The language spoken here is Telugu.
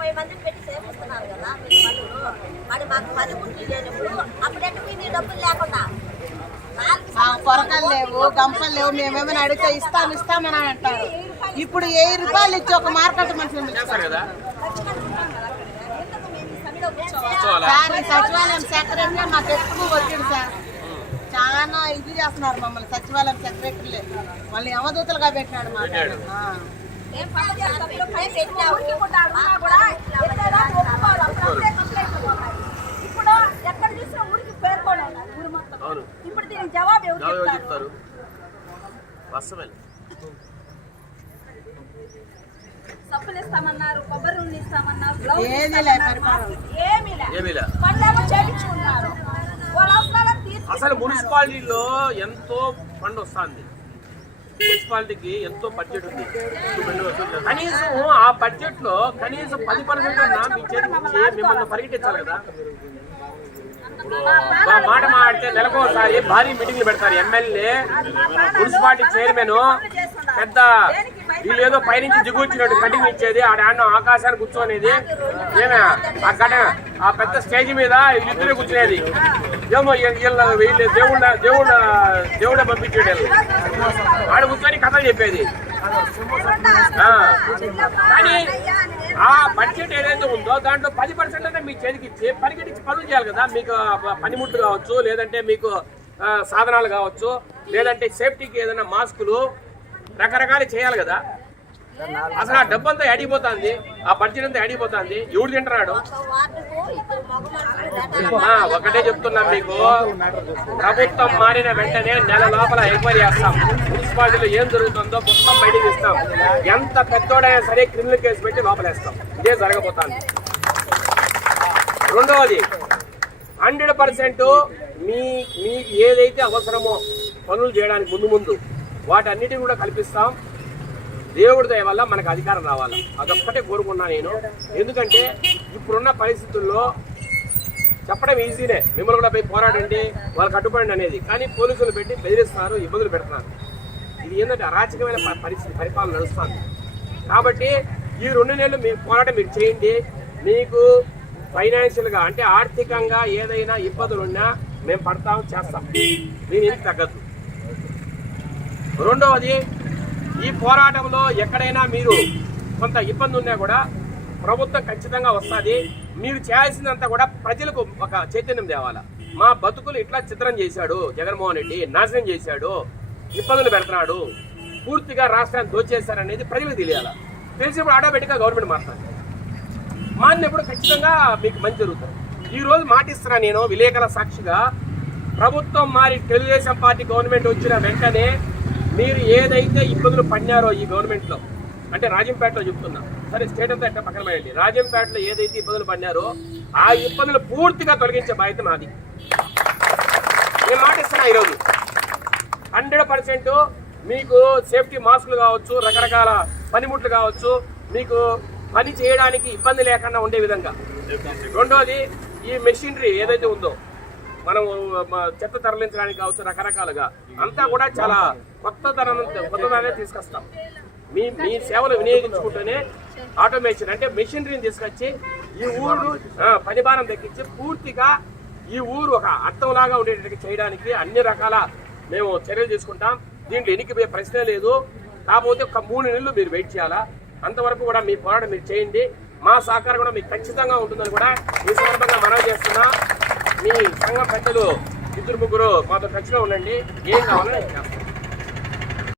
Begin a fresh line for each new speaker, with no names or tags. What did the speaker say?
ముప్పై మందిని పెట్టి సేవిస్తున్నారు కదా మీరు పనులు మరి మాకు పని గుర్తు లేనప్పుడు అప్పుడెట్టు మీ డబ్బులు లేకుండా.
కొరకలు లేవు గంపలు లేవు మేమేమైనా అడిగితే ఇస్తాం ఇస్తామని అంటారు. ఇప్పుడు వెయ్యి రూపాయలు ఇచ్చి ఒక మార్కెట్ మనిషిని
చేస్తారు కదా
ఎందుకు మేము ఈ సభలో కూర్చోవాలి?
కానీ సచివాలయం సెక్రటరీ మాకు ఎక్కువ వచ్చింది సార్. చాలా ఇది చేస్తున్నారు మమ్మల్ని సచివాలయం సెక్రటరీలే. మళ్ళీ యమదూతలుగా పెట్టినాడు మాకు
ఇప్పుడు ఎక్కడ చూసినా ఊరికి పేర్కొని ఉన్నారు ఊరు మొత్తం.
అవును.
ఇప్పుడు దీనికి జవాబు ఎవరు
ఎవరు
చెప్తారు?
చెప్తారు? వాస్తవమే
సబ్బులు ఇస్తామన్నారు కొబ్బరి నూనె ఇస్తామన్నారు బ్లౌజ్
ఏమీ
చేయించుకున్నారు
అసలు. మున్సిపాలిటీలో ఎంతో ఫండ్ వస్తుంది. మున్సిపాలిటీకి ఎంతో బడ్జెట్ ఉంది. కనీసం ఆ బడ్జెట్లో కనీసం పది పర్సెంట్ అన్నా మీ చేతికి మిమ్మల్ని పరిగెట్టించాలి కదా. మా మాట మాడితే నెలకోసారి భారీ మీటింగ్లు పెడతారు ఎమ్మెల్యే మున్సిపాలిటీ చైర్మన్. పెద్ద వీళ్ళు ఏదో పైనుంచి దిగుచ్చినట్టు కటింగ్ ఇచ్చేది ఆడ ఆడ ఆకాశాన్ని కూర్చోనేది. ఏమే ఆ కట ఆ పెద్ద స్టేజ్ మీద ఇద్దరు కూర్చునేది. ఏమో వీళ్ళ వీళ్ళు దేవుళ్ళ దేవుళ్ళ దేవుడ పంపించేది వాడు కూర్చొని కథలు చెప్పేది. కానీ ఆ బడ్జెట్ ఏదైతే ఉందో దాంట్లో పది పర్సెంట్ అయితే మీ చేతికి ఇచ్చి పరిగెట్టించి పనులు చేయాలి కదా. మీకు పనిముట్లు కావచ్చు లేదంటే మీకు సాధనాలు కావచ్చు లేదంటే సేఫ్టీకి ఏదైనా మాస్కులు రకరకాలు చేయాలి కదా. అసలు ఆ డబ్బంతా అడిగిపోతుంది ఆ బడ్జెట్ అంతా అడిగిపోతుంది ఎవడు తింటున్నాడు? ఒకటే చెప్తున్నా మీకు. ప్రభుత్వం మారిన వెంటనే నెల లోపల ఎంక్వైరీ చేస్తాం. మున్సిపాలిటీలో ఏం జరుగుతుందో మొత్తం బయటకు ఇస్తాం ఎంత పెద్దోడైనా సరే క్రిమినల్ కేసు పెట్టి లోపలేస్తాం. ఇదే జరగబోతాంది. రెండవది హండ్రెడ్ పర్సెంట్ మీ మీకు ఏదైతే అవసరమో పనులు చేయడానికి ముందు ముందు వాటన్నిటిని కూడా కల్పిస్తాం. దేవుడి దయ వల్ల మనకు అధికారం రావాలి. అదొక్కటే కోరుకున్నా నేను. ఎందుకంటే ఇప్పుడున్న పరిస్థితుల్లో చెప్పడం ఈజీనే. మిమ్మల్ని కూడా పోయి పోరాడండి వాళ్ళు కట్టుబడండి అనేది. కానీ పోలీసులు పెట్టి బెదిరిస్తున్నారు ఇబ్బందులు పెడుతున్నారు. ఇది ఏంటంటే అరాచకమైన పరిస్థితి పరిపాలన నడుస్తుంది. కాబట్టి ఈ రెండు నెలలు మీ పోరాటం మీరు చేయండి. మీకు ఫైనాన్షియల్గా అంటే ఆర్థికంగా ఏదైనా ఇబ్బందులు ఉన్నా మేము పడతాం చేస్తాం. దీని తగ్గదు. రెండవది ఈ పోరాటంలో ఎక్కడైనా మీరు కొంత ఇబ్బంది ఉన్నా కూడా ప్రభుత్వం ఖచ్చితంగా వస్తుంది. మీరు చేయాల్సిందంతా కూడా ప్రజలకు ఒక చైతన్యం తేవాలా. మా బతుకులు ఇట్లా చిత్రం చేశాడు జగన్మోహన్ రెడ్డి నాశనం చేశాడు ఇబ్బందులు పెడుతున్నాడు. పూర్తిగా రాష్ట్రాన్ని దోచేశారనేది ప్రజలకు తెలియాలా. తెలిసినప్పుడు ఆటోమేటిక్గా గవర్నమెంట్ మారుతుంది. మారినప్పుడు ఖచ్చితంగా మీకు మంచి జరుగుతుంది. ఈరోజు మాటిస్తున్నా నేను విలేకరుల సాక్షిగా ప్రభుత్వం మారి తెలుగుదేశం పార్టీ గవర్నమెంట్ వచ్చిన వెంటనే మీరు ఏదైతే ఇబ్బందులు పడినారో ఈ గవర్నమెంట్లో అంటే రాజంపేటలో చెప్తున్నా. సరే స్టేట్ అంతా ఎక్కడ పక్కన పడండి రాజంపేటలో ఏదైతే ఇబ్బందులు పడినారో ఆ ఇబ్బందులు పూర్తిగా తొలగించే బాధ్యత నాది నేను మాటిస్తున్నా ఈరోజు. హండ్రెడ్ పర్సెంట్ మీకు సేఫ్టీ మాస్కులు కావచ్చు రకరకాల పనిముట్లు కావచ్చు మీకు పని చేయడానికి ఇబ్బంది లేకుండా ఉండే విధంగా. రెండోది ఈ మెషినరీ ఏదైతే ఉందో మనం చెత్త తరలించడానికి కావచ్చు రకరకాలుగా అంతా కూడా చాలా కొత్త ధనం కొత్తదానే తీసుకొస్తాం. మీ మీ సేవలు వినియోగించుకుంటూనే ఆటోమేషన్ అంటే మెషినరీని తీసుకొచ్చి ఈ ఊరు పనిభారం తగ్గించి పూర్తిగా ఈ ఊరు ఒక అర్థంలాగా ఉండేటట్టు చేయడానికి అన్ని రకాల మేము చర్యలు తీసుకుంటాం. దీంట్లో ఎన్నికపోయే ప్రశ్నే లేదు. కాకపోతే ఒక మూడు నెలలు మీరు వెయిట్ చేయాలా? అంతవరకు కూడా మీ పోరాటం మీరు చేయండి. మా సహకారం కూడా మీకు ఖచ్చితంగా ఉంటుందని కూడా ఈ సందర్భంగా మీ సంఘ పెద్దలు ఇద్దరు ముగ్గురు మాతో టచ్లో ఉండండి. ఏం కావాలని